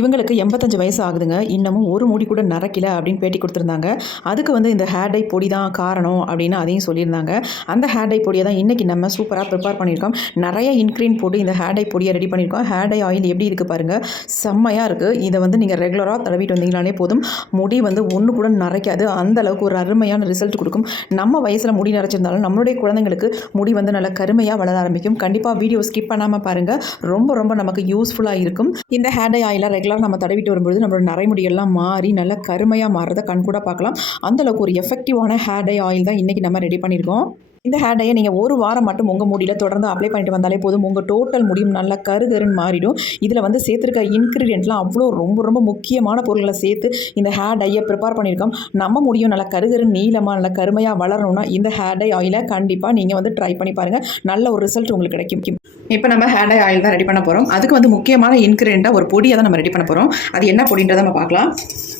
இவங்களுக்கு எண்பத்தஞ்சு வயசு ஆகுதுங்க. இன்னமும் ஒரு முடி கூட நரைக்கல அப்படின்னு பேட்டி கொடுத்துருந்தாங்க. அதுக்கு வந்து இந்த ஹேர் டை பொடி தான் காரணம் அப்படின்னு அதையும் சொல்லியிருந்தாங்க. அந்த ஹேர் டை பொடியை தான் இன்றைக்கி நம்ம சூப்பராக ப்ரிப்பேர் பண்ணியிருக்கோம். நிறைய இன்க்ரீன் போட்டு இந்த ஹேர் டை பொடியை ரெடி பண்ணியிருக்கோம். ஹேர் டை ஆயில் எப்படி இருக்குது பாருங்கள் செம்மையாக இருக்குது இதை வந்து நீங்கள் ரெகுலராக தடவிட்டு வந்தீங்கனாலே போதும். முடி வந்து ஒன்று கூட நரைக்காது. அந்த அளவுக்கு ஒரு அருமையான ரிசல்ட் கொடுக்கும். நம்ம வயசில் முடி நரைச்சிருந்தாலும் நம்மளுடைய குழந்தைங்களுக்கு முடி வந்து நல்லா கருமையாக வளர ஆரம்பிக்கும். கண்டிப்பாக வீடியோ ஸ்கிப் பண்ணாமல் பாருங்கள் ரொம்ப ரொம்ப நமக்கு யூஸ்ஃபுல்லாக இருக்கும். இந்த ஹேர் டை ரெகுலராக நம்ம தடவிட்டு வரும்பொழுது நம்மளோட நரைமுடியெல்லாம் மாறி நல்லா கருமையாக மாறுறதை கண் கூட பார்க்கலாம். அந்தளவுக்கு ஒரு எஃபெக்டிவான ஹேர் டை ஆயில் தான் இன்றைக்கி நம்ம ரெடி பண்ணியிருக்கோம். இந்த ஹேர் டையை நீங்கள் ஒரு வாரம் மட்டும் உங்கள் முடியில் தொடர்ந்து அப்ளை பண்ணிட்டு வந்தாலே போதும். உங்கள் டோட்டல் முடியும். நல்லா கருகருன்னு மாறிடும். இதில் வந்து சேர்த்துருக்க இன்க்ரீடியன்ட்லாம் அவ்வளோ ரொம்ப ரொம்ப முக்கியமான பொருட்களை சேர்த்து இந்த ஹேர் டையை ப்ரிப்பேர் பண்ணியிருக்கோம். நம்ம முடியும் நல்லா கருகருன்னு நீளமாக நல்லா கருமையாக வளரணும்னா இந்த ஹேர் டை ஆயிலை கண்டிப்பாக நீங்கள் வந்து ட்ரை பண்ணி பாருங்கள் நல்ல ஒரு ரிசல்ட் உங்களுக்கு கிடைக்கும். இப்போ நம்ம ஹேர் டை ஆயில் தான் ரெடி பண்ண போகிறோம் அதுக்கு வந்து முக்கியமான இன்க்ரீடியண்ட்டாக ஒரு பொடியை தான் நம்ம ரெடி பண்ண போகிறோம் அது என்ன பொடின்றதை நம்ம பார்க்கலாம்.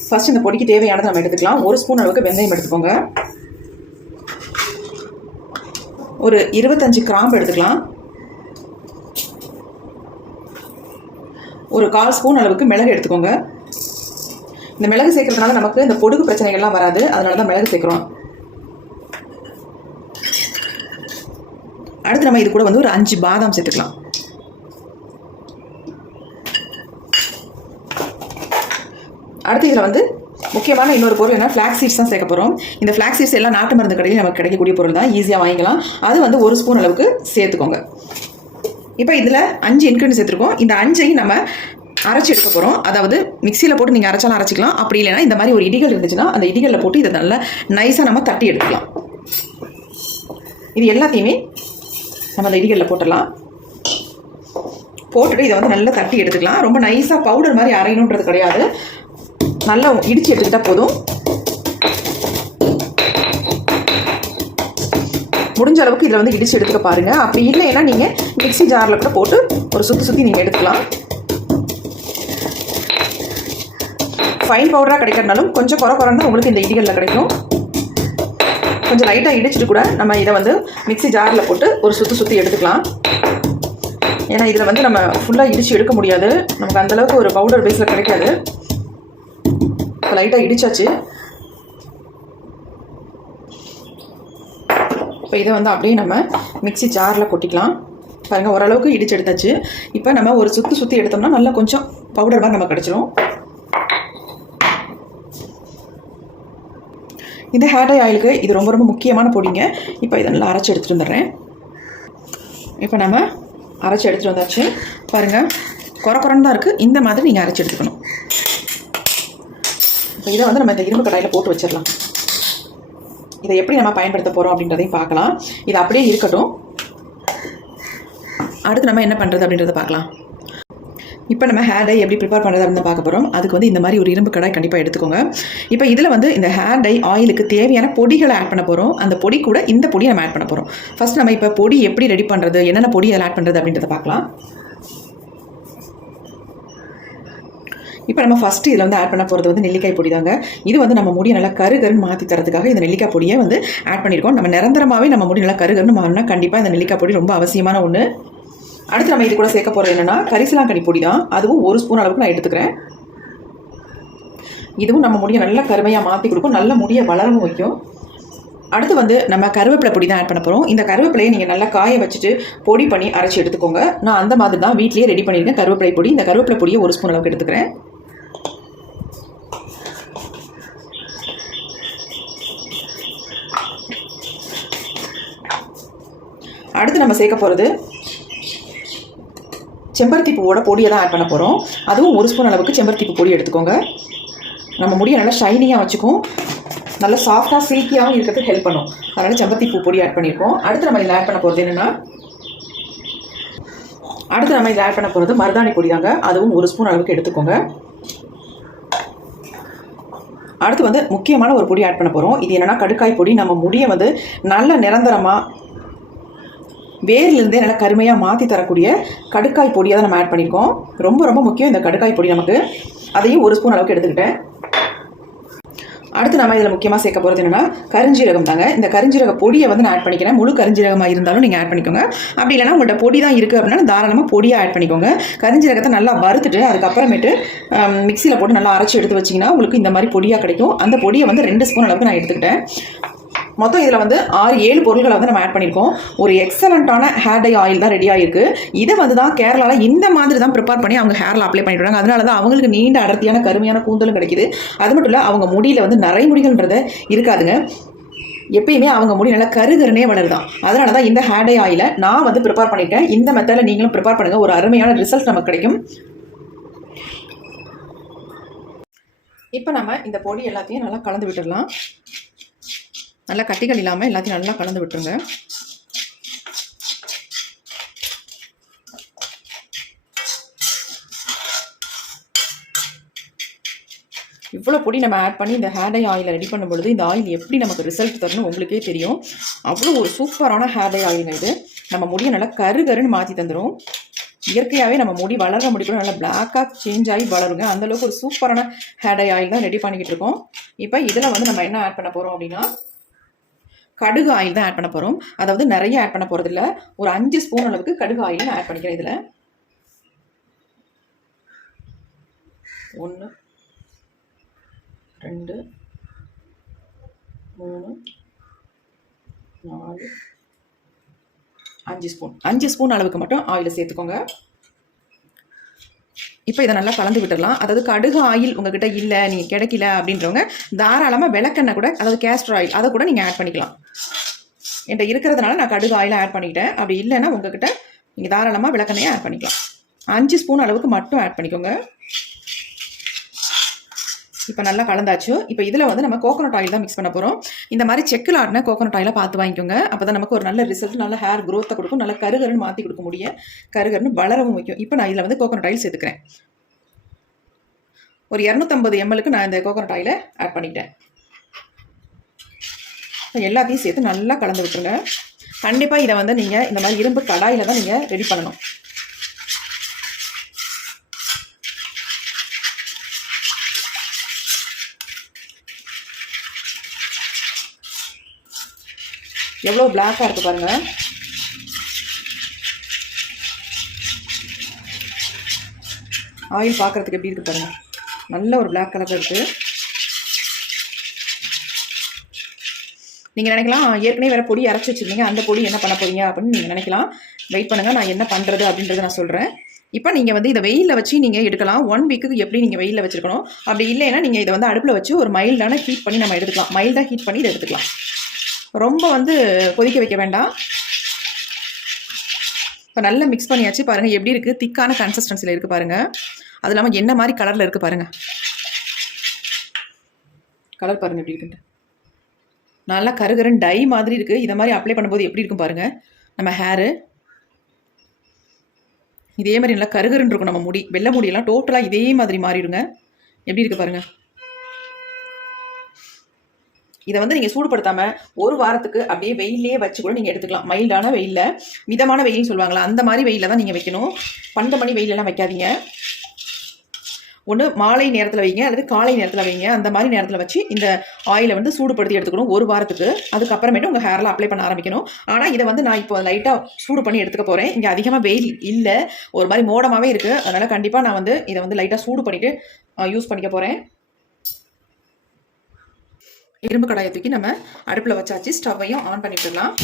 ஃபர்ஸ்ட் இந்த பொடிக்கு தேவையானதை நம்ம எடுத்துக்கலாம். ஒரு ஸ்பூன் அளவுக்கு வெந்தயம் எடுத்துக்கோங்க. ஒரு இருபத்தஞ்சு கிராம்பு எடுத்துக்கலாம். ஒரு கால் ஸ்பூன் அளவுக்கு மிளகு எடுத்துக்கோங்க. இந்த மிளகு சேர்க்கறதுனால நமக்கு இந்த பொடுகு பிரச்சனைகள்லாம் வராது. அதனால தான் மிளகு சேர்க்குறோம். அடுத்து நம்ம இது கூட வந்து ஒரு அஞ்சு பாதாம் சேர்த்துக்கலாம். அடுத்து இதில் வந்து முக்கியமான இன்னொரு பொருள் என்ன? ஃப்ளாக் சீட்ஸ் தான் சேர்க்க போகிறோம் இந்த ஃப்ளாக் சீட்ஸ் எல்லாம் நாட்டு மருந்து கடையில் நமக்கு கிடைக்கக்கூடிய பொருள் தான். ஈஸியாக வாங்கிக்கலாம். அது வந்து ஒரு ஸ்பூன் அளவுக்கு சேர்த்துக்கோங்க. இப்போ இதில் அஞ்சு இன்க்ரீடியன்ட் சேர்த்துருக்கோம். இந்த அஞ்சையும் நம்ம அரைச்சி எடுக்க போகிறோம் அதாவது மிக்சியில் போட்டு நீங்கள் அரைச்சாலும் அரைச்சிக்கலாம். அப்படி இல்லைன்னா இந்த மாதிரி ஒரு இடிகள் இருந்துச்சுன்னா அந்த இடிகளில் போட்டு இதை நல்லா நைஸாக நம்ம தட்டி எடுத்துக்கலாம். இது எல்லாத்தையுமே நம்ம அந்த இடிகளில் போட்டுடலாம். போட்டுட்டு இதை வந்து நல்லா தட்டி எடுத்துக்கலாம். ரொம்ப நைஸாக பவுடர் மாதிரி அரையணுன்றது கிடையாது. நல்லா இடித்து எடுத்துக்கிட்டால் போதும். முடிஞ்ச அளவுக்கு இதில் வந்து இடித்து எடுத்துக்க பாருங்கள் அப்படி இல்லைன்னா நீங்கள் மிக்ஸி ஜாரில் கூட போட்டு ஒரு சுற்றி சுற்றி நீங்கள் எடுத்துக்கலாம். ஃபைன் பவுடராக கிடைக்கிறதுனாலும் கொஞ்சம் குறை குறைந்தா உங்களுக்கு இந்த இடிகளில் கிடைக்கும். கொஞ்சம் லைட்டாக இடிச்சிட்டு கூட நம்ம இதை வந்து மிக்ஸி ஜாரில் போட்டு ஒரு சுற்றி சுற்றி எடுத்துக்கலாம். ஏன்னா இதில் வந்து நம்ம ஃபுல்லாக இடித்து எடுக்க முடியாது. நமக்கு அந்தளவுக்கு ஒரு பவுடர் பேஸில் கிடைக்காது. இப்போ லைட்டாக இடித்தாச்சு இப்போ இதை வந்து அப்படியே நம்ம மிக்ஸி ஜாரில் கொட்டிக்கலாம். பாருங்கள் ஓரளவுக்கு இடிச்சு எடுத்தாச்சு. இப்போ நம்ம ஒரு சுற்றி சுற்றி எடுத்தோம்னா நல்லா கொஞ்சம் பவுடர் மாதிரி நமக்கு கிடச்சிரும். இந்த ஹேர் டை ஆயிலுக்கு இது ரொம்ப ரொம்ப முக்கியமான பொடிங்க. இப்போ இதை நல்லா அரைச்சி எடுத்துகிட்டு வந்துடுறேன். இப்போ நம்ம அரைச்சி எடுத்துகிட்டு வந்தாச்சு. பாருங்கள் குறை குறைன்னு தான் இருக்குது இந்த மாதிரி நீங்கள் அரைச்சி எடுத்துக்கணும். இப்போ இதை வந்து நம்ம இந்த இரும்பு கடாயில் போட்டு வச்சிடலாம். இதை எப்படி நம்ம பயன்படுத்த போகிறோம் அப்படின்றதையும் பார்க்கலாம். இது அப்படியே இருக்கட்டும். அடுத்து நம்ம என்ன பண்ணுறது அப்படின்றத பார்க்கலாம். இப்போ நம்ம ஹேர் டை எப்படி ப்ரிப்பேர் பண்ணுறது அப்படின்னு பார்க்க போகிறோம் அதுக்கு வந்து இந்த மாதிரி ஒரு இரும்பு கடாய் கண்டிப்பாக எடுத்துக்கோங்க. இப்போ இதில் வந்து இந்த ஹேர் டை ஆயிலுக்கு தேவையான பொடிகளை ஆட் பண்ண போகிறோம் அந்த பொடி கூட இந்த பொடியை நம்ம ஆட் பண்ண போகிறோம் ஃபஸ்ட் நம்ம இப்போ பொடி எப்படி ரெடி பண்ணுறது என்னென்ன பொடி அதில் ஆட் பண்ணுறது அப்படின்றத பார்க்கலாம். இப்போ நம்ம ஃபஸ்ட்டு இதில் வந்து ஆட் பண்ண போகிறது வந்து நெல்லிக்காய் பொடி தாங்க. இது வந்து நம்ம முடியை நல்லா கருகருன்னு மாற்றி தரதுக்காக இந்த நெல்லிக்காய் பொடியை வந்து ஆட் பண்ணியிருக்கோம் நம்ம நிரந்தரமாகவே நம்ம முடி நல்லா கருகருன்னு மாறினா கண்டிப்பாக இந்த நெல்லிக்காய் பொடி ரொம்ப அவசியமான ஒன்று அடுத்து நம்ம இது கூட சேர்க்க போகிறது என்னென்னா கரிசலாங்கண்ணி பொடி தான். அதுவும் ஒரு ஸ்பூன் அளவுக்கு நான் எடுத்துக்கிறேன். இதுவும் நம்ம முடியை நல்லா கருமையாக மாற்றி கொடுக்கும். நல்ல முடியை வளரவும் வைக்கும். அடுத்து வந்து நம்ம கருவேப்பிலை பொடி தான் ஆட் பண்ண போகிறோம் இந்த கருவேப்பிலையை நீங்கள் நல்லா காய வச்சுட்டு பொடி பண்ணி அரைச்சி எடுத்துக்கோங்க. நான் அந்த மாதிரி தான் வீட்லேயே ரெடி பண்ணியிருக்கேன். கருவேப்பிலை பொடி. இந்த கருவேப்பிலை பொடியை ஒரு ஸ்பூன் அளவுக்கு எடுத்துக்கிறேன். அடுத்து நம்ம சேர்க்க போகிறது செம்பருத்தி பூவோட பொடியை தான் ஆட் பண்ண போகிறோம் அதுவும் ஒரு ஸ்பூன் அளவுக்கு செம்பருத்தி பூ பொடி எடுத்துக்கோங்க. நம்ம முடியை நல்லா ஷைனிங்காக வச்சுக்கும். நல்லா சாஃப்டாக சில்கியாகவும் இருக்கிறதுக்கு ஹெல்ப் பண்ணும். அதனால் செம்பருத்தி பூ பொடி ஆட் பண்ணியிருக்கோம் அடுத்து நம்ம இதில் ஆட் பண்ண போகிறது என்னென்னா அடுத்து நம்ம இதில் ஆட் பண்ண போகிறது மருதாணி பொடி தாங்க. அதுவும் ஒரு ஸ்பூன் அளவுக்கு எடுத்துக்கோங்க. அடுத்து வந்து முக்கியமான ஒரு பொடி ஆட் பண்ண போகிறோம் இது என்னென்னா கடுக்காய் பொடி. நம்ம முடியை வந்து நல்ல நிரந்தரமாக வேர்லேருந்தே நல்லா கருமையாக மாற்றி தரக்கூடிய கடுக்காய் பொடியை தான் நம்ம ஆட் பண்ணியிருக்கோம் ரொம்ப ரொம்ப முக்கியம் இந்த கடுக்காய் பொடி நமக்கு. அதையும் ஒரு ஸ்பூன் அளவுக்கு எடுத்துக்கிட்டேன். அடுத்து நம்ம இதில் முக்கியமாக சேர்க்க போகிறது என்னென்னா கரிஞ்சீரகம் தாங்க. இந்த கரிஞ்சீரக பொடியை வந்து நான் ஆட் பண்ணிக்கிறேன். முழு கரிஞ்சீரகமாக இருந்தாலும் நீங்கள் ஆட் பண்ணிக்கோங்க. அப்படி இல்லைனா உங்கள்கிட்ட பொடி தான் இருக்குது அப்படின்னா தாராளமாக பொடியாக ஆட் பண்ணிக்கோங்க. கரிஞ்சீரகத்தை நல்லா வறுத்துட்டு அதுக்கப்புறமேட்டு மிக்சியில் போட்டு நல்லா அரைச்சி எடுத்து வச்சிங்கன்னா உங்களுக்கு இந்த மாதிரி பொடியாக கிடைக்கும். அந்த பொடியை வந்து ரெண்டு ஸ்பூன் அளவுக்கு நான் எடுத்துக்கிட்டேன். மொத்தம் இதில் வந்து ஆறு ஏழு பொருள்களை வந்து நம்ம ஆட் பண்ணியிருக்கோம் ஒரு எக்ஸலண்ட்டான ஹேர் டை ஆயில் தான் ரெடி ஆகிருக்கு இதை வந்து தான் கேரளாவில் இந்த மாதிரி தான் ப்ரிப்பேர் பண்ணி அவங்க ஹேரில் அப்ளை பண்ணிவிடுறாங்க அதனால தான் அவங்களுக்கு நீண்ட அடர்த்தியான கருமையான கூந்தலும் கிடைக்குது. அது மட்டும் இல்லை அவங்க முடியில் வந்து நிறைய முடிகள்ன்றது இருக்காதுங்க. எப்பயுமே அவங்க முடி நல்லா கருகருனே வளருதான். அதனால தான் இந்த ஹேர் டை ஆயிலை நான் வந்து ப்ரிப்பேர் பண்ணிட்டேன். இந்த மெத்தடில் நீங்களும் ப்ரிப்பேர் பண்ணுங்கள் ஒரு அருமையான ரிசல்ட் நமக்கு கிடைக்கும். இப்போ நம்ம இந்த பொடி எல்லாத்தையும் நல்லா கலந்து விட்டுடலாம். நல்லா கட்டிகள் இல்லாமல் எல்லாத்தையும் நல்லா கலந்து விட்டுருங்க. இவ்வளோ பொடி நம்ம ஆட் பண்ணி இந்த ஹேர் டை ஆயிலை ரெடி பண்ணும்பொழுது இந்த ஆயில் எப்படி நமக்கு ரிசல்ட் தரணும் உங்களுக்கே தெரியும். அவ்வளோ ஒரு சூப்பரான ஹேர் டை ஆயிலுங்க இது. நம்ம முடியை நல்லா கரு கருன்னு மாற்றி தந்துடும் இயற்கையாகவே நம்ம முடி வளர முடி கூட நல்லா பிளாக்காக சேஞ்ச் ஆகி வளருங்க. அந்தளவுக்கு ஒரு சூப்பரான ஹேர் டை ஆயில் தான் ரெடி பண்ணிக்கிட்டு இருக்கோம். இப்போ இதில் வந்து நம்ம என்ன ஆட் பண்ண போகிறோம் அப்படின்னா கடுகு ஆயில் தான் ஆட் பண்ண போகிறோம் அதாவது நிறைய ஆட் பண்ண போகிறதில்ல ஒரு அஞ்சு ஸ்பூன் அளவுக்கு கடுகு ஆயில் நான் ஆட் பண்ணிக்கிறேன் இதில். ஒன்று ரெண்டு மூணு நாலு அஞ்சு ஸ்பூன் அஞ்சு ஸ்பூன் அளவுக்கு மட்டும் ஆயில் சேர்த்துக்கோங்க. இப்போ இதை நல்லா கலந்து விட்டுடலாம் அதாவது கடுகு ஆயில் உங்ககிட்ட இல்லை நீங்கள் கிடைக்கல அப்படின்றவங்க தாராளமாக விளக்கெண்ணெய் கூட அதாவது கேஸ்டர் ஆயில் அதை கூட நீங்கள் ஆட் பண்ணிக்கலாம். என்கிட்ட இருக்கிறதுனால நான் கடுகு ஆயிலை ஆட் பண்ணிக்கிட்டேன். அப்படி இல்லைன்னா உங்ககிட்ட நீங்கள் தாராளமாக விளக்கெண்ணையை ஆட் பண்ணிக்கலாம். அஞ்சு ஸ்பூன் அளவுக்கு மட்டும் ஆட் பண்ணிக்கோங்க. இப்போ நல்லா கலந்தாச்சு. இப்போ இதில் வந்து நம்ம கோகோனட் ஆயில் தான் மிக்ஸ் பண்ண போகிறோம் இந்த மாதிரி செக்கில் ஆடின கோகோனட் ஆயிலை பார்த்து வாங்கிக்கோங்க. அப்போ தான் நமக்கு ஒரு நல்ல ரிசல்ட் நல்ல ஹேர் க்ரோத்தை கொடுக்கும். நல்ல கருகருன்னு மாற்றி கொடுக்க முடியும் கருகருன்னு வளரவும் வைக்கும். இப்போ நான் இதில் வந்து கோகோனட் ஆயில் சேர்த்துக்கிறேன். ஒரு இரநூத்தம்பது எம்எலுக்கு நான் இந்த கோகோனட் ஆயிலை ஆட் பண்ணிட்டேன். எல்லாத்தையும் சேர்த்து நல்லா கலந்து விட்டுருங்க. கண்டிப்பாக இதை வந்து நீங்கள் இந்த மாதிரி இரும்பு கடாயில் தான் நீங்கள் ரெடி பண்ணணும். எவ்வளோ பிளாக்காக இருக்குது பாருங்கள் ஆயில் பார்க்குறதுக்கு எப்படி இருக்குது பாருங்கள் நல்ல ஒரு பிளாக் கலரில் இருக்குது நீங்கள் நினைக்கலாம் ஏற்கனவே வேறு பொடி அரைச்சி வச்சுருந்தீங்க அந்த பொடி என்ன பண்ண போறீங்க அப்படின்னு நீங்கள் நினைக்கலாம். வெயிட் பண்ணுங்கள் நான் என்ன பண்ணுறது அப்படின்றத நான் சொல்கிறேன் இப்போ நீங்கள் வந்து இதை வெயிலில் வச்சு நீங்கள் எடுக்கலாம். ஒன் வீக்குக்கு எப்படி நீங்கள் வெயிலில் வச்சுருக்கணும்? அப்படி இல்லைன்னா நீங்கள் இதை வந்து அடுப்பில் வச்சு ஒரு மைல்டான ஹீட் பண்ணி நம்ம எடுத்துக்கலாம். மைல்டாக ஹீட் பண்ணி இதை எடுத்துக்கலாம். ரொம்ப வந்து கொதிக்க வைக்க வேண்டாம். இப்போ நல்லா மிக்ஸ் பண்ணியாச்சு பாருங்கள் எப்படி இருக்குது திக்கான கன்சிஸ்டன்சியில் இருக்குது பாருங்கள் அது இல்லாமல் என்ன மாதிரி கலரில் இருக்குது பாருங்கள் கலர் பாருங்கள் எப்படி இருக்குன்ட்டு. நல்லா கருகருன்னு டை மாதிரி இருக்குது இதை மாதிரி அப்ளை பண்ணும்போது எப்படி இருக்கும் பாருங்கள் நம்ம ஹேரு இதே மாதிரி நல்லா கருகருன்னு இருக்கும் நம்ம முடி. வெள்ளை முடியெல்லாம் டோட்டலாக இதே மாதிரி மாறிடுங்க. எப்படி இருக்குது பாருங்கள் இதை வந்து நீங்கள் சூடுபடுத்தாமல் ஒரு வாரத்துக்கு அப்படியே வெயிலே வச்சு கூட நீங்கள் எடுத்துக்கலாம். மைல்டான வெயிலில் மிதமான வெயில்னு சொல்லுவாங்களா அந்த மாதிரி வெயிலில் தான் நீங்கள் வைக்கணும். பன்னெண்டு மணி வெயிலெல்லாம் வைக்காதீங்க. ஒன்று மாலை நேரத்தில் வைங்க அல்லது காலை நேரத்தில் வைங்க. அந்த மாதிரி நேரத்தில் வச்சு இந்த ஆயிலை வந்து சூடுபடுத்தி எடுத்துக்கணும் ஒரு வாரத்துக்கு. அதுக்கப்புறமேட்டு உங்கள் ஹேரில் அப்ளை பண்ண ஆரம்பிக்கணும். ஆனால் இதை வந்து நான் இப்போ லைட்டாக சூடு பண்ணி எடுத்துக்க போகிறேன் இங்கே அதிகமாக வெயில் இல்லை. ஒரு மாதிரி மோடமாகவே இருக்குது அதனால் கண்டிப்பாக நான் வந்து இதை வந்து லைட்டாக சூடு பண்ணிவிட்டு யூஸ் பண்ணிக்க போகிறேன் இரும்பு கடாயை தூக்கி நம்ம அடுப்பில் வச்சாச்சு. ஸ்டவ்வையும் ஆன் பண்ணிவிடலாம்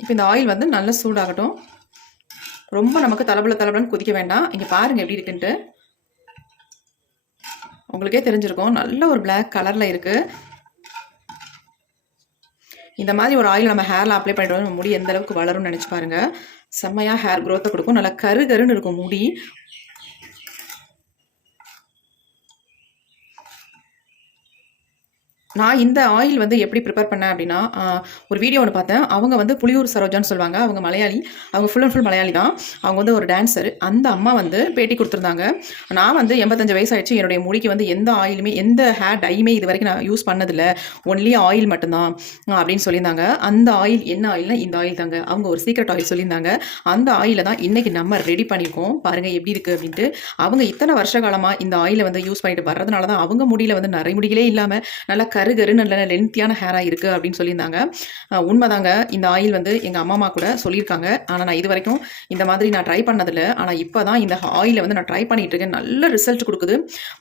இப்போ இந்த ஆயில் வந்து நல்லா சூடாகட்டும். ரொம்ப நமக்கு தளபல தளபலன்னு கொதிக்க வேண்டாம். இங்கே பாருங்கள் எப்படி இருக்குன்ட்டு. உங்களுக்கே தெரிஞ்சிருக்கும். நல்ல ஒரு பிளாக் கலரில் இருக்குது இந்த மாதிரி ஒரு ஆயில் நம்ம ஹேரில் அப்ளை பண்ணிட்டு நம்ம முடி எந்த அளவுக்கு வளரும்னு நினச்சி பாருங்கள் செம்மையாக ஹேர் க்ரோத்தை கொடுக்கும். நல்லா கரு கருன்னு இருக்கும் முடி. நான் இந்த ஆயில் வந்து எப்படி ப்ரிப்பேர் பண்ணேன் அப்படின்னா ஒரு வீடியோ ஒன்று பார்த்தேன். அவங்க வந்து புளியூர் சரோஜான்னு சொல்லுவாங்க. அவங்க மலையாளி. அவங்க ஃபுல் அண்ட் ஃபுல் மலையாளி தான். அவங்க வந்து ஒரு டான்ஸர் அந்த அம்மா வந்து பேட்டி கொடுத்துருந்தாங்க. நான் வந்து எண்பத்தஞ்சு வயசாயிடுச்சு. என்னுடைய முடிக்கு வந்து எந்த ஆயிலுமே எந்த ஹேர் டையுமே இது வரைக்கும் நான் யூஸ் பண்ணதில்லை. ஒன்லி ஆயில் மட்டும்தான் அப்படின்னு சொல்லியிருந்தாங்க. அந்த ஆயில் என்ன ஆயில்னா இந்த ஆயில் தாங்க. அவங்க ஒரு சீக்ரெட் ஆயில் சொல்லியிருந்தாங்க. அந்த ஆயிலை தான் இன்றைக்கி நம்ம ரெடி பண்ணியிருக்கோம். பாருங்கள் எப்படி இருக்கு அப்படின்ட்டு. அவங்க இத்தனை வருஷ காலமாக இந்த ஆயிலை வந்து யூஸ் பண்ணிட்டு வர்றதுனால தான் அவங்க முடியில் வந்து நிறைய முடிகளே இல்லாமல் நல்லா கரு கருகரு நல்ல லென்த்தியான ஹேராக இருக்குது அப்படின்னு சொல்லியிருந்தாங்க. உண்மைதாங்க இந்த ஆயில் வந்து எங்கள் அம்மா அம்மா கூட சொல்லியிருக்காங்க. ஆனால் நான் இது வரைக்கும் இந்த மாதிரி நான் ட்ரை பண்ணதில்ல. ஆனால் இப்போ தான் இந்த ஆயிலை வந்து நான் ட்ரை பண்ணிகிட்டு இருக்கேன். நல்ல ரிசல்ட் கொடுக்குது.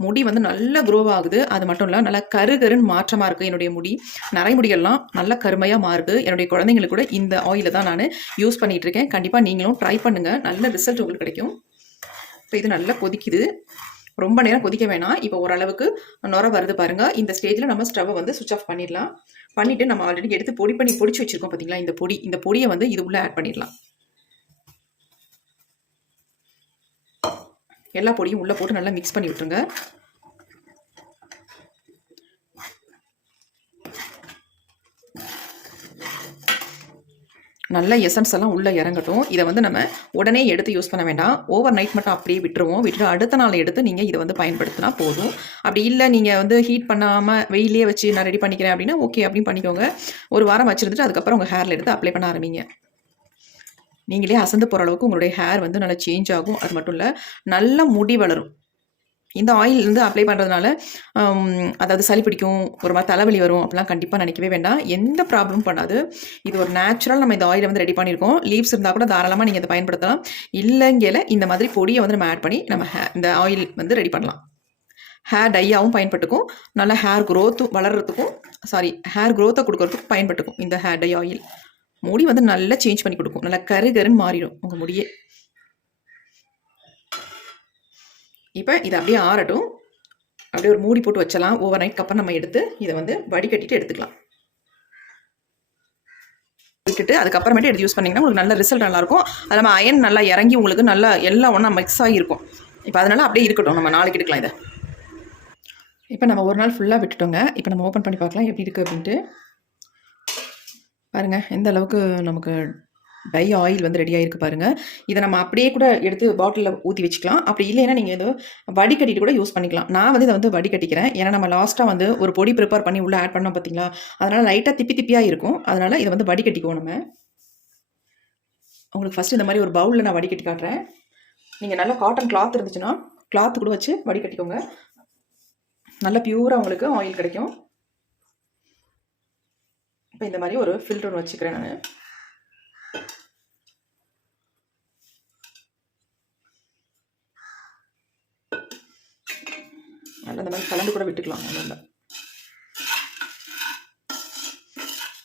முடி வந்து நல்லா க்ரோ ஆகுது. அது மட்டும் இல்லை நல்லா கரு கருன்னு மாற்றமாக இருக்குது என்னுடைய முடி. நிறைய முடிகள்லாம் நல்ல கருமையாக மாறுது. என்னுடைய குழந்தைங்களுக்கு கூட இந்த ஆயிலை தான் நான் யூஸ் பண்ணிகிட்டு இருக்கேன். கண்டிப்பாக நீங்களும் ட்ரை பண்ணுங்கள் நல்ல ரிசல்ட் உங்களுக்கு கிடைக்கும். இப்போ இது நல்லா கொதிக்குது. ரொம்ப நேரம் கொதிக்க வேணாம். இப்போ ஓரளவுக்கு நுர வருது பாருங்க. இந்த ஸ்டேஜில் நம்ம ஸ்டவ்வை வந்து சுவிச் ஆஃப் பண்ணிடலாம். பண்ணிவிட்டு நம்ம ஆல்ரெடி எடுத்து பொடி பண்ணி பொடிச்சு வச்சுருக்கோம் பார்த்தீங்களா இந்த பொடி இந்த பொடியை வந்து இது உள்ளே ஆட் பண்ணிடலாம். எல்லா பொடியும் உள்ளே போட்டு நல்லா மிக்ஸ் பண்ணி விட்டுருங்க. நல்ல எசன்ஸ் எல்லாம் உள்ளே இறங்கட்டும். இதை வந்து நம்ம உடனே எடுத்து யூஸ் பண்ண வேண்டாம். ஓவர் நைட் மட்டும் அப்படியே விட்டுருவோம். விட்டுட்டு அடுத்த நாள் எடுத்து நீங்கள் இதை வந்து பயன்படுத்தினா போதும். அப்படி இல்லை நீங்கள் வந்து ஹீட் பண்ணாமல் வெயிலே வச்சு நான் ரெடி பண்ணிக்கிறேன் அப்படின்னா ஓகே அப்படின்னு பண்ணிக்கோங்க. ஒரு வாரம் வச்சுருந்துட்டு அதுக்கப்புறம் உங்கள் ஹேரில் எடுத்து அப்ளை பண்ண ஆரம்பிங்க. நீங்களே அசந்து போகிற அளவுக்கு உங்களுடைய ஹேர் வந்து நல்லா சேஞ்ச் ஆகும். அது மட்டும் இல்லை நல்ல முடி வளரும். இந்த ஆயில் வந்து அப்ளை பண்ணுறதுனால அதாவது சளி பிடிக்கும் ஒரு மாதிரி தலைவலி வரும் அப்படிலாம் கண்டிப்பாக நினைக்கவே வேண்டாம். எந்த ப்ராப்ளமும் பண்ணாது. இது ஒரு நேச்சுரல் நம்ம இந்த ஆயிலை வந்து ரெடி பண்ணியிருக்கோம். லீவ்ஸ் இருந்தால் கூட தாராளமாக நீங்கள் இதை பயன்படுத்தலாம். இல்லைங்கல இந்த மாதிரி பொடியை வந்து நம்ம ஆட் பண்ணி நம்ம இந்த ஆயில் வந்து ரெடி பண்ணலாம். ஹேர் டையாகவும் பயன்பட்டுக்கும். நல்ல ஹேர் க்ரோத்தும் வளர்கிறதுக்கும் சாரி ஹேர் க்ரோத்தை கொடுக்கறதுக்கும் பயன்பட்டுக்கும் இந்த ஹேர் டை ஆயில் முடி வந்து நல்லா சேஞ்ச் பண்ணி கொடுக்கும். நல்லா கரு கருன்னு மாறிடும் உங்கள் முடியே. இப்போ இதை அப்படியே ஆறட்டும். அப்படியே ஒரு மூடி போட்டு வச்சலாம். ஓவர் நைட் அப்புறம் நம்ம எடுத்து இதை வந்து வடிகட்டிட்டு எடுத்துக்கலாம். விட்டுட்டு அதுக்கப்புறமேட்டு எடுத்து யூஸ் பண்ணிங்கன்னா உங்களுக்கு நல்ல ரிசல்ட் நல்லாயிருக்கும். அது நம்ம அயன் நல்லா இறங்கி உங்களுக்கு நல்லா எல்லாம் ஒன்றா மிக்ஸ் ஆகியிருக்கும். இப்போ அதனால் அப்படியே இருக்கட்டும். நம்ம நாளைக்கு எடுக்கலாம் இதை. இப்போ நம்ம ஒரு நாள் ஃபுல்லாக விட்டுட்டோங்க. இப்போ நம்ம ஓப்பன் பண்ணி பார்க்கலாம். எப்படி இருக்குது அப்படின்ட்டு. பாருங்கள் எந்த அளவுக்கு நமக்கு டை ஆயில் வந்து ரெடி ஆகிருக்கு பாருங்கள் இதை நம்ம அப்படியே கூட எடுத்து பாட்டிலில் ஊற்றி வச்சுக்கலாம். அப்படி இல்லைன்னா நீங்கள் எதோ வடிகட்டிட்டு கூட யூஸ் பண்ணிக்கலாம். நான் வந்து இதை வந்து வடிகட்டிக்கிறேன். ஏன்னா நம்ம லாஸ்ட்டாக வந்து ஒரு பொடி ப்ரிப்பேர் பண்ணி உள்ளே ஆட் பண்ணோம் பார்த்தீங்களா அதனால் லைட்டாக திப்பி திப்பியாக இருக்கும். அதனால் இதை வந்து வடிகட்டிக்குவோம் நம்ம. உங்களுக்கு ஃபஸ்ட்டு இந்த மாதிரி ஒரு பவுலில் நான் வடிகட்டி காட்டுறேன். நீங்கள் நல்லா காட்டன் கிளாத் இருந்துச்சுன்னா கிளாத் கூட வச்சு வடிகட்டிக்கோங்க. நல்ல பியூராக உங்களுக்கு ஆயில் கிடைக்கும். இப்போ இந்த மாதிரி ஒரு ஃபில்டர் ஒன்று வச்சுக்கிறேன் நான். நல்லா இந்த மாதிரி கலந்து கூட விட்டுக்கலாம் ஒன்றும் இல்லை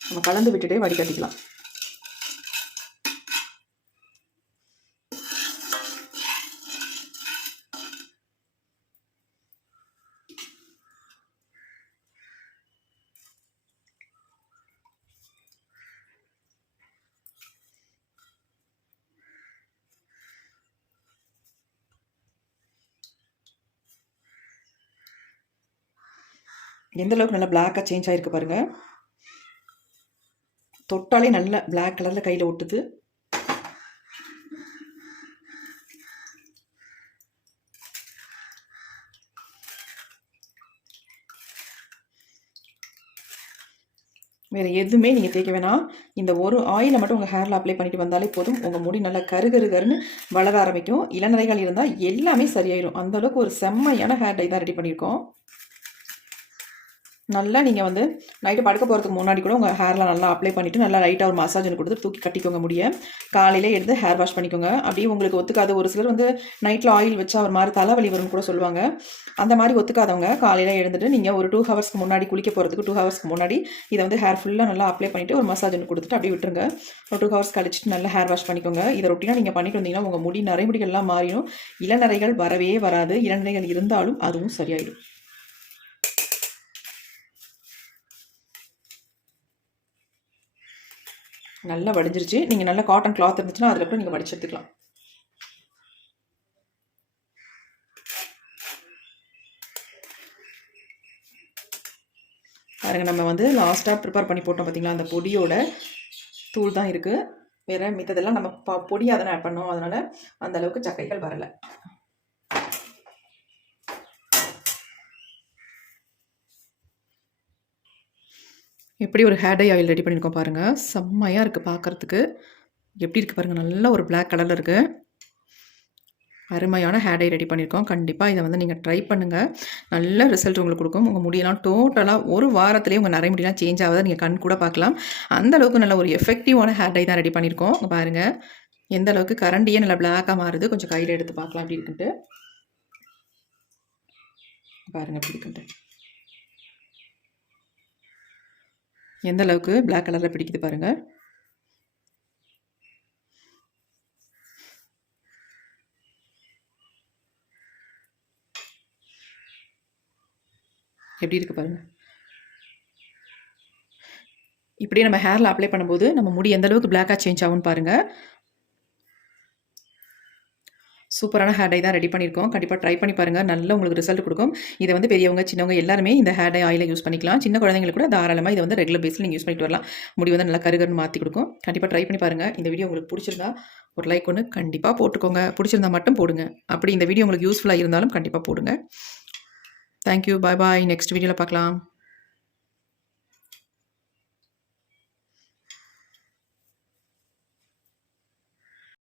நம்ம கலந்து விட்டுட்டே வடிகட்டிக்கலாம். எந்த அளவுக்கு நல்லா பிளாக்காக சேஞ்ச் ஆகிருக்கு பாருங்கள் தொட்டாலே நல்ல பிளாக் கலரில் கையில் ஒட்டுது. வேறு எதுவுமே நீங்கள் தேய்க்க வேணாம். இந்த ஒரு ஆயிலை மட்டும் உங்கள் ஹேரில் அப்ளை பண்ணிட்டு வந்தாலே போதும். உங்கள் முடி நல்லா கரு கரு கருன்னு வளர ஆரம்பிக்கும். இளநரைகள் இருந்தால் எல்லாமே சரியாயிடும் அந்த அளவுக்கு ஒரு செம்மையான ஹேர் டை தான் ரெடி பண்ணியிருக்கோம். நல்லா நீங்கள் வந்து நைட்டு படுக்க போகிறதுக்கு முன்னாடி கூட உங்கள் ஹேர்லாம் நல்லா அப்ளை பண்ணிவிட்டு நல்லா லைட்டாக ஒரு மசாஜ் கொடுத்து தூக்கி கட்டிக்கோங்க முடிய. காலையில் எடுத்து ஹேர் வாஷ் பண்ணிக்கோங்க. அப்படியே உங்களுக்கு ஒத்துக்காத. ஒரு சிலர் வந்து நைட்டில் ஆயில் வச்சா ஒரு மாதிரி தலைவலி வரும்னு கூட சொல்லுவாங்க. அந்த மாதிரி ஒத்துக்காதவங்க காலையில் எழுந்துட்டு நீங்கள் ஒரு டூ ஹவர்ஸ்க்கு முன்னாடி குளிக்க போகிறதுக்கு டூ ஹவர்ஸ்க்கு முன்னாடி இதை வந்து ஹேர் ஃபுல்லாக நல்லா அப்ளை பண்ணிவிட்டு ஒரு மசாஜ் ஒன்று கொடுத்துட்டு அப்படியே விட்டுருங்க. ஒரு டூ ஹவர்ஸ் கழிச்சிட்டு நல்லா ஹேர் வாஷ் பண்ணிக்கோங்க. இதை ரொட்டீனாக நீங்கள் பண்ணிட்டு வந்தீங்கன்னா உங்கள் முடி நரைமுடிகள்லாம் மாறிடும். இளநரைகள் வரவே வராது. இளநரைகள் இருந்தாலும் அதுவும் சரியாயிடும். நல்லா வடிஞ்சிருச்சு. நீங்கள் நல்ல காட்டன் கிளாத் இருந்துச்சுன்னா அதில் கூட நீங்கள் வடிச்சு எடுத்துக்கலாம் பாருங்கள் நம்ம வந்து லாஸ்ட்டாக ப்ரிப்பேர் பண்ணி போட்டோம் பார்த்திங்களா அந்த பொடியோட தூள் தான் இருக்குது வேறு மித்ததெல்லாம் நம்ம ப பொடியாக தானே ஆட் பண்ணோம். அதனால் அந்தளவுக்கு சக்கைகள் வரலை. எப்படி ஒரு ஹேர் டை ஆயில் ரெடி பண்ணியிருக்கோம் பாருங்கள் செம்மையாக இருக்குது பார்க்குறதுக்கு. எப்படி இருக்குது பாருங்கள் நல்ல ஒரு பிளாக் கலரில் இருக்குது அருமையான ஹேர் டை ரெடி பண்ணியிருக்கோம். கண்டிப்பாக இதை வந்து நீங்கள் ட்ரை பண்ணுங்கள் நல்ல ரிசல்ட் உங்களுக்கு கொடுக்கும். உங்கள் முடியெல்லாம் டோட்டலாக ஒரு வாரத்துலேயே உங்கள் நிறைய முடியெல்லாம் சேஞ்ச் ஆகுது. நீங்கள் கண் கூட பார்க்கலாம். அந்த அளவுக்கு நல்ல ஒரு எஃபெக்டிவான ஹேர் டை தான் ரெடி பண்ணியிருக்கோம். பாருங்கள் எந்த அளவுக்கு கரண்டியே நல்லா பிளாக்காக மாறுது. கொஞ்சம் கையில் எடுத்து பார்க்கலாம். அப்படி இருக்குன்ட்டு. பாருங்கள் அப்படி இருக்குன்ட்டு. எந்த அளவுக்கு பிளாக் கலரில் பிடிக்குது பாருங்கள் எப்படி இருக்கு பாருங்க. இப்படியே நம்ம ஹேரில் அப்ளை பண்ணும்போது நம்ம முடி எந்த அளவுக்கு பிளாக்காக சேஞ்ச் ஆகும்னு பாருங்க. சூப்பரான ஹேர் டை தான் ரெடி பண்ணியிருக்கோம். கண்டிப்பாக ட்ரை பண்ணி பாருங்கள் நல்ல உங்களுக்கு ரிசல்ட் கொடுக்கும். இதை வந்து பெரியவங்க சின்னவங்க எல்லாருமே இந்த ஹேர் டை ஆயிலை யூஸ் பண்ணிக்கலாம். சின்ன குழந்தைங்களுக்கு கூட தாராளமாக இதை வந்து ரெகுலர் பேஸில் நீங்கள் யூஸ் பண்ணிட்டு வரலாம். முடி வந்து நல்லா கருகருன்னு மாற்றி கொடுக்கும். கண்டிப்பாக ட்ரை பண்ணி பாருங்கள் இந்த வீடியோ உங்களுக்கு பிடிச்சிருந்தா ஒரு லைக் ஒன்று கண்டிப்பாக போட்டுக்கோங்க. பிடிச்சிருந்தா மட்டும் போடுங்க. அப்படி இந்த வீடியோ உங்களுக்கு யூஸ்ஃபுல்லாக இருந்தாலும் கண்டிப்பாக போடுங்க. தேங்க்யூ பாய் பாய் நெக்ஸ்ட் வீடியோவில் பார்க்கலாம்.